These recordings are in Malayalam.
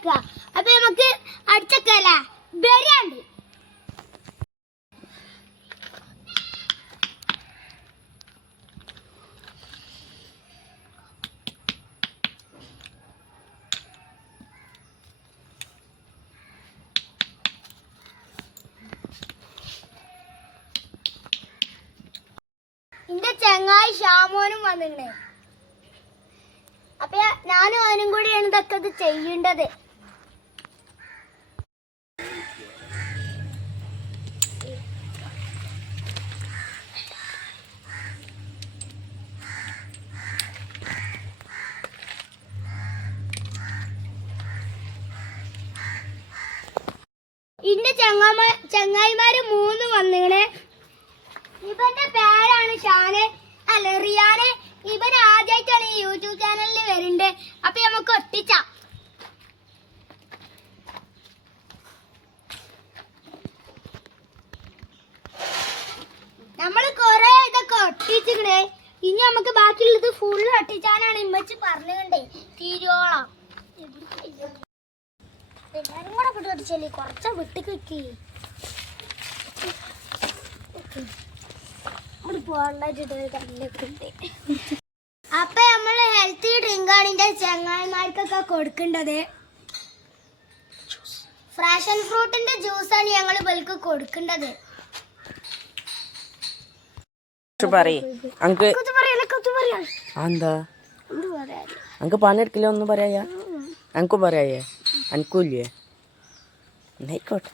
വെക്കുക. അപ്പൊ നമുക്ക് അടിച്ചക്കല്ല ബെരിയാണ്ട്. എന്റെ ചങ്ങായി ഷാമോനും വന്നിട്ടുണ്ട്. അപ്പൊ ഞാനും അവനും കൂടിയാണ് ഇതൊക്കെ ഇത് ചെയ്യേണ്ടത്. ഇന്റെ ചങ്ങായിമാര് 3 വന്നിങ്ങനെ. ഇവന്റെ പേരാണ് ഷാന്, അല്ല റിയാന്. ഇവൻ ആദ്യമായിട്ടാണ് ഈ യൂട്യൂബ് ചാനലിൽ വരുന്നുണ്ട്. അപ്പൊ നമുക്ക് ഒട്ടിച്ചാം. നമ്മള് കൊറേ ഇതൊക്കെ ഒട്ടിച്ചിക്കണേ. ഇനി നമുക്ക് ബാക്കിയുള്ളത് ഫുള്ള് ഒട്ടിച്ചാനാണ് ഇമ്മച്ചി പറഞ്ഞുകൊണ്ടേ തീരോളം. എല്ലാരും കൂടെ വിട്ട് ഒട്ടിച്ചല്ലേ, കുറച്ച വിട്ട് കിട്ടി. അപ്പൊ നമ്മള് ഹെൽത്തി ഡ്രിങ്ക് ആണ് ഇതിന്റെ ചങ്ങായിമാർക്കൊക്കെ കൊടുക്കേണ്ടത്. ഫ്രാഷൻ ഫ്രൂട്ടിന്റെ ജ്യൂസാണ് ഞങ്ങൾ ഇവർക്ക് കൊടുക്കേണ്ടത്. അങ്ക് പണിയെടുക്കില്ല ഒന്നും പറയാ. അനക്കും പറയാ, അനക്കൂല്ലേ? ആയിക്കോട്ടെ.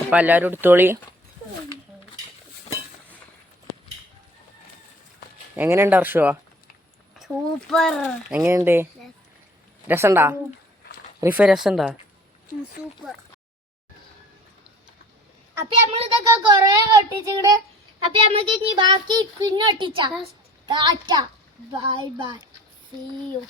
അപ്പൊ എല്ലാരും എടുത്തോളി. എങ്ങനെയുണ്ട് അർഷുവാ? സൂപ്പർ. എങ്ങനെയുണ്ട്? രസണ്ടാ? റിഫ രസണ്ടാ? സൂപ്പർ. അപ്പൊ നമ്മളിതൊക്കെ കൊറേ ഒട്ടിച്ചിട്ട് അപ്പൊ നമുക്ക് ഇനി ബാക്കി പിന്നെ ഒട്ടിച്ചാ. Bye bye, see U.